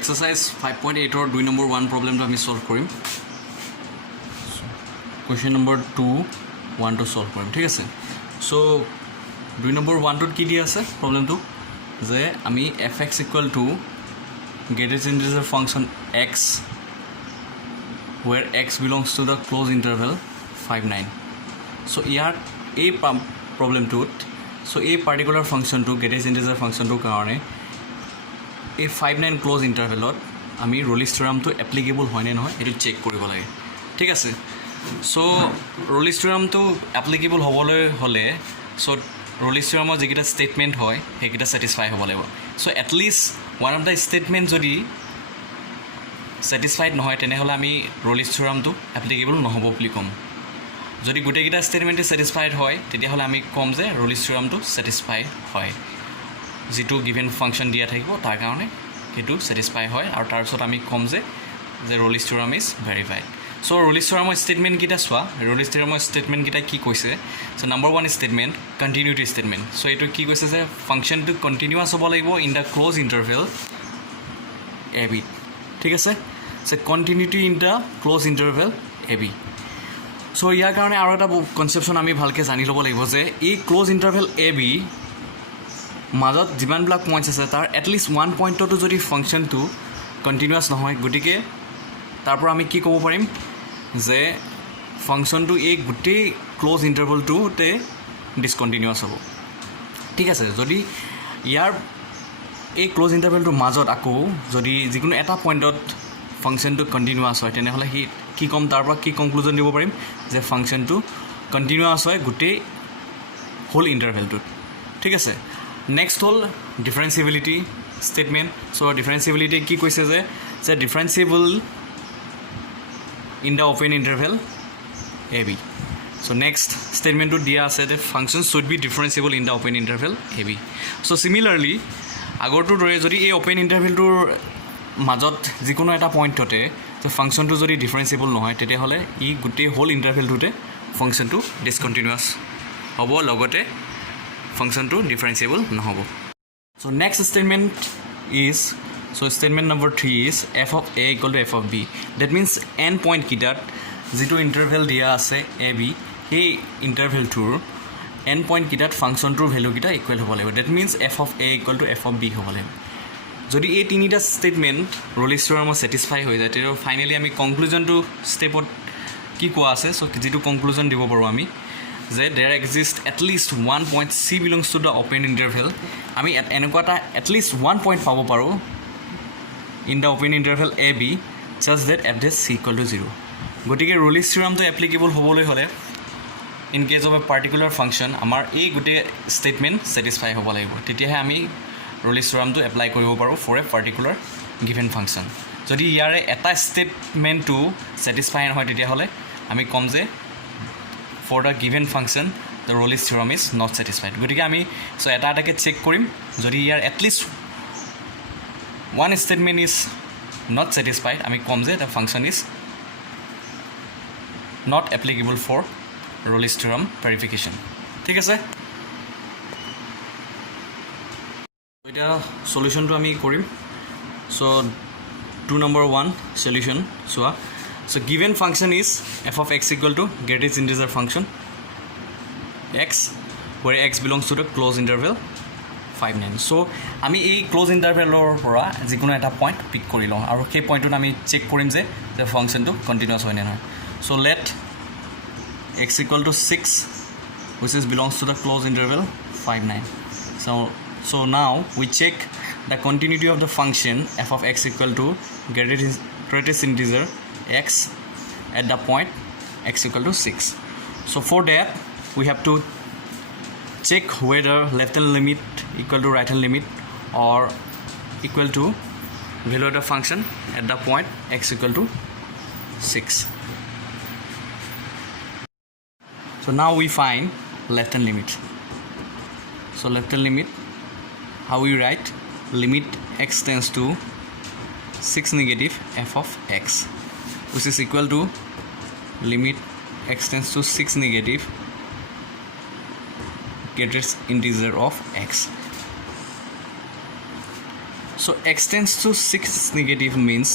Exercise 5.8 2 number 1 প্ৰবলেমটো আমি solve কৰিম question number 2 1 টো সলভ কৰিম ঠিক আছে সো 2 নম্বৰ 1 টোত কি দিয়া আছে প্ৰবলেমটো যে আমি fx = greatest integer function x where x belongs to the closed interval 5 9 so ইয়াৰ এই প্ৰবলেমটোত so এই পাৰ্টিকুলাৰ ফাংচনটো greatest integer ফাংচনটোৰ কাৰণে এই 5 9 ক্লোজ ইন্টাৰভেলত আমি ৰলিছ থিওৰামটো এপ্লিকেবল হয় নে নহয় এটো চেক কৰিব লাগে ঠিক আছে সো ৰলিছ থিওৰামটো এপ্লিকেবল হ'বলৈ হলে সো ৰলিছ থিওৰামৰ যেকিটা ষ্টেটমেন্ট হয় হেকিটা স্যাটিসফাই হ'ব লাগিব so at list one of the statement যদি স্যাটিসফাইড নহয় তেনেহলে আমি ৰলিছ থিওৰামটো এপ্লিকেবল নহব বুলি কম যদি গুটেকিটা ষ্টেটমেন্টে স্যাটিসফাইড হয় তেতিয়াহলে আমি কম যে ৰলিছ থিওৰামটো স্যাটিসফাই হয় যেটো গিভেন ফাংশন দিয়া থাকিব তাৰ কাৰণে হেতু স্যাটিসফাই হয় আৰু তাৰ পিছত আমি কম যে Rolle's theorem is verified so Rolle's থিওৰামৰ ষ্টেটমেন্ট কিটা সোৱা ৰলিছ থিওৰামৰ ষ্টেটমেন্ট কিটা কি কৈছে so number 1 statement continuity statement so এটো কি কৈছে যে ফাংশনটো কন্টিনিউয়াস হ'ব লাগিব in the close interval ab ঠিক আছে so continuity in the close interval ab so ইয়াৰ কাৰণে আৰু এটা কনসেপচন আমি ভালকে জানি ল'ব লাগিব যে এই ক্লোজ ইন্টাৰভেল ab মাজত যিমানবিলাক পইণ্টছ আছে তাৰ এটলিষ্ট 1 পইণ্টটো যদি ফাংচনটো কন্টিনিউয়াস নহয় গতিকে তাৰপৰ আমি কি ক'ব পাৰিম যে ফাংচনটো এই গোটেই ক্লোজ ইন্টাৰভেলটোতে ডিসকন্টিনিউয়াস হ'ব ঠিক আছে যদি ইয়াৰ এই ক্লোজ ইন্টাৰভেলটোৰ মাজত আকৌ যদি যিকোনো এটা পইণ্টত ফাংচনটো কন্টিনিউয়াস হয় তেনেহলে কি কম তাৰপৰ কি কনক্লুজন দিব পাৰিম যে ফাংচনটো কন্টিনিউয়াস হয় গোটেই হোল ইন্টাৰভেলটোত ঠিক আছে Next hol differentiability statement. So differentiability ki koise je differentiable in the open interval ab. So next statement to dia ase the function should be differentiable in the open interval ab. So similarly agor to dore jodi ei open interval tur majot jikono eta point hote so function to jodi differentiable nohoy tete hole I gutte whole interval tute function to discontinuous hobo logote function to differentiable nahobo so next statement is so statement number 3 is f of a equal to f of b that means n point kitat jito interval dia ase ab he interval tour n point kitat function tour value kita equal hobo labo that means f of a equal to f of b hobo labo jodi ei tinita statement roliss theorem satisfy hoy jay tero finally ami conclusion to step ki koa ase so jito conclusion dibo paru ami that there exists at least one point c belongs to the open interval ami enokota at least one point pabo paro in the open interval ab such that f dash c equal to 0 gotike roliss theorem to applicable hoboloi hole in case of a particular function amar a gote statement satisfy hobo laibo tetiahe ami roliss theorem to apply koribo paro for a particular given function jodi yare eta statement to satisfy hoy tetia hole ami kom je for the given function the Roliss theorem is not satisfied gotike ami so eta ke check korim jodi yar at least one statement is not satisfied ami kom je the function is not applicable for Roliss theorem verification thik ase eta solution to ami korim so 2 number 1 solution so given function is f of x equal to greatest integer function x where x belongs to the closed interval 5 9 so ami ei closed interval or pora jikono eta point pick korilo aru ke point to ami check korim je the function to continuous hoy na so let x equal to 6 which is belongs to the closed interval 5 9 so now we check the continuity of the function f of x equal to greatest integer x at the point x equal to 6 so for that we have to check whether left hand limit equal to right hand limit or equal to value of the function at the point x equal to 6 so now we find left hand limit so left hand limit how we write limit x tends to 6 negative f of x which is equal to limit x tends to 6 negative greatest integer of x So x tends to 6 negative means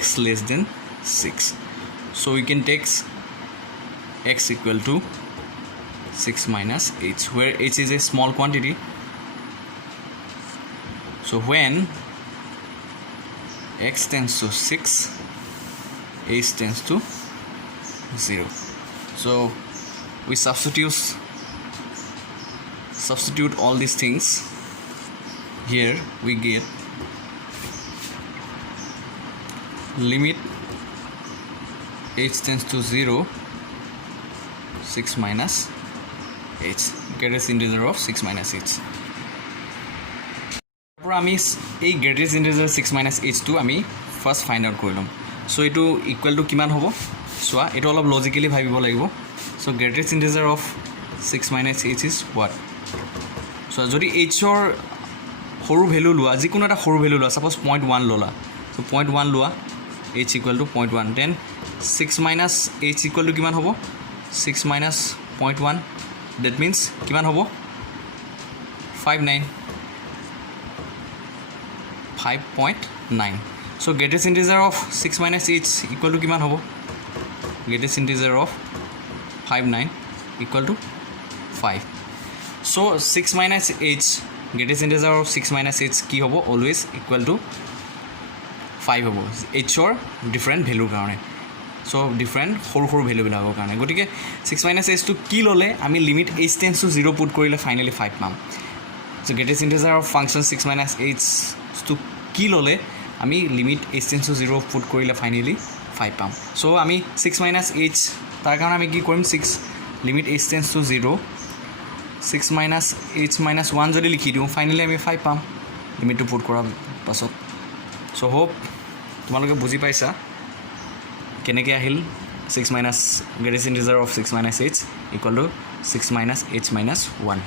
x less than 6. So we can take x equal to 6 minus h, where h is a small quantity. So when x tends to 6, h tends to 0. So we substitute all these things. Here we get limit h tends to 0, 6 minus h, greatest integer of 6 minus h. আমি এই greatest integer 6 minus এইচটো আমি first find out কৰি ল'ম। চ' এইটো equal to কিমান হ'ব চোৱা, এইটো অলপ লজিকেলি ভাবিব লাগিব। So' greatest integer of 6 minus H is what. So' যদি এইচৰ সৰু ভেলু লোৱা, যিকোনো এটা সৰু ভেলু লোৱা, ছাপ'জ 0.1 ল'লা, চ' 0.1 লোৱা, H equal to 0.1, then 6 minus H equal to কিমান হ'ব 6 মাইনাছ 0.1, ডেট মিনছ কিমান হ'ব 5.9। So greatest integer of 6 minus h equal to কিমান হ'ব, greatest integer of 5.9 equal to 5. So 6 minus h, greatest integer of 6 minus h কি হ'ব, always equal to 5 হ'ব, h or different value কাৰণে। so different সৰু সৰু ভেলু বিলাকৰ কাৰণে। গতিকে 6 minus h টো কি ল'লে আমি limit h tends to 0 put কৰিলে ফাইনেলি 5 পাম। so greatest integer of function 6 minus h টো কি ল'লে আমি limit h tends to 0 put কৰিলে ফাইনেলি 5 পাম। চ' আমি 6 minus h, তাৰ কাৰণে আমি কি কৰিম, 6 limit h tends to 0, 6 minus h minus 1 যদি লিখি দিওঁ ফাইনেলি আমি 5 পাম লিমিটটো পুট কৰাৰ পাছত। চ' হোপ তোমালোকে বুজি পাইছা কেনেকৈ আহিল 6 minus greatest integer of 6 minus h equal to 6 minus h minus 1.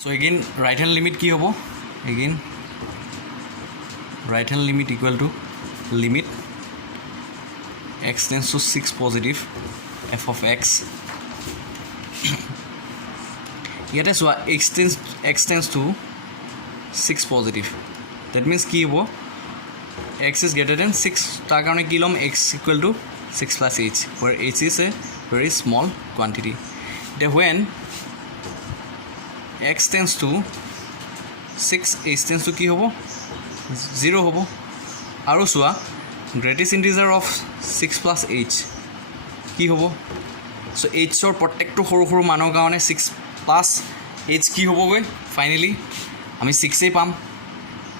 So again right hand limit কি হ'ব, again right hand limit equal to limit x tends to 6 positive f of x ইয়াতে চোৱা x tends to 6 positive, that means কি হ'ব x is greater than 6, তাৰ কাৰণে কি ল'ম x equal to 6 plus h, where h is a very small quantity. When x tends to 6, h tends to কি হ'ব 0 হ'ব। আৰু চোৱা greatest integer of 6 plus h কি হ'ব, চ' hৰ প্ৰত্যেকটো সৰু সৰু মানৰ কাৰণে 6 plus h কি হ'বগৈ ফাইনেলি আমি 6 পাম।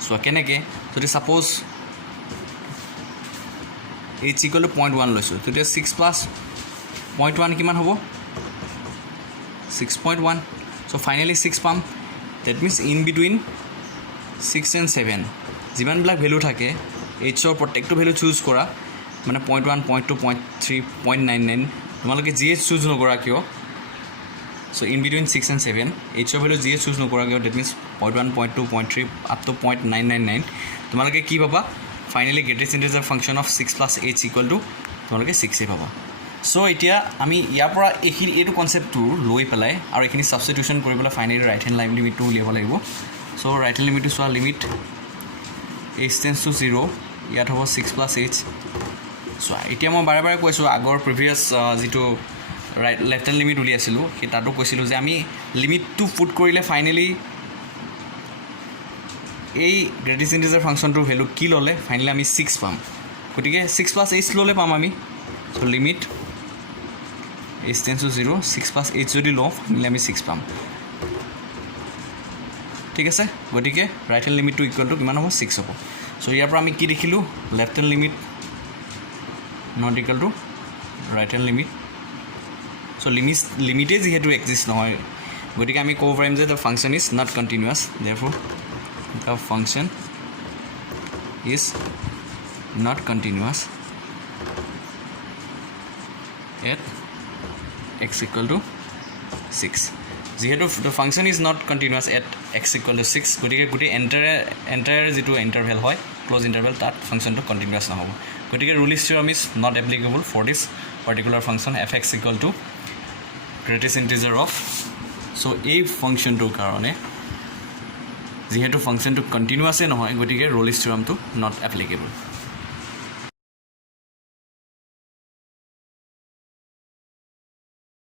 চোৱা কেনেকৈ, যদি ছাপ'জ h equal to 0.1 লৈছোঁ, তেতিয়া 6 plus 0.1 কিমান হ'ব 6.1, চ' ফাইনেলি 6 পাম। That means in between 6 and 7 যিমানবিলাক ভেলু থাকে hৰ প্ৰত্যেকটো ভেলু চুজ কৰা, মানে 0.1, 0.2, 0.3, 0.99 তোমালোকে যিয়ে চুজ নকৰা কিয়, চ' ইন বিটুইন 6 and 7 hৰ ভেলু যিয়ে চুজ নকৰা কিয়, ডেট মিনছ 0.1, 0.2, 0.3 আপ টু 0.999 তোমালোকে কি পাবা finally greatest integer function of 6 plus h equal to তোমালোকে 6 পাবা। চ' এতিয়া আমি ইয়াৰ পৰা এইটো কনচেপ্টটো লৈ পেলাই আৰু এইখিনি ছাবষ্টিটিউশ্যন কৰি পেলাই ফাইনেলি ৰাইট হেণ্ড লিমিটটো উলিয়াব লাগিব। চ' ৰাইট হেণ্ড লিমিটটো চোৱা, লিমিট h tends to 0, ইয়াত হ'ব 6 plus h। চোৱা এতিয়া মই বাৰে বাৰে কৈছোঁ, আগৰ প্ৰিভিয়াছ যিটো লেফ্ট হেণ্ড লিমিট উলিয়াইছিলোঁ সেই তাতো কৈছিলোঁ যে আমি লিমিটটো পুট কৰিলে ফাইনেলি এই গ্ৰেটেষ্ট ইণ্টিজাৰ ফাংচনটোৰ ভেলু কি ল'লে ফাইনেলি আমি 6 পাম। গতিকে 6 plus h ল'লে পাম আমি। চ' limit h tends to 0, 6 plus h যদি লওঁ ফাইনেলি আমি 6 পাম। ঠিক আছে, গতিকে ৰাইট হেণ্ড লিমিটটো ইকুৱেল টু কিমান হ'ব 6 হ'ব। চ' ইয়াৰ পৰা আমি কি দেখিলোঁ, left hand limit not equal to right hand limit. So' লিমিটেই যিহেতু এক্সিষ্ট নহয়, গতিকে আমি ক'ব পাৰিম যে the function is not continuous, therefore the function is not continuous at x equal to 6. যিহেতু the function is not continuous at x equal to 6, গতিকে গোটেই এণ্টায়াৰ যিটো ইণ্টাৰভেল হয় ক্ল'জ ইণ্টাৰভেল তাত ফাংচনটো কণ্টিনিউৱাছ নহ'ব। গতিকে Rolle's theorem is not applicable for this particular function f x equal to greatest integer of. So' এই ফাংচনটোৰ কাৰণে যিহেতু ফাংচনটো কণ্টিনিউৱাছে নহয় গতিকে ৰ'লিছ থিয়ৰমটো নট এপ্লিকেবল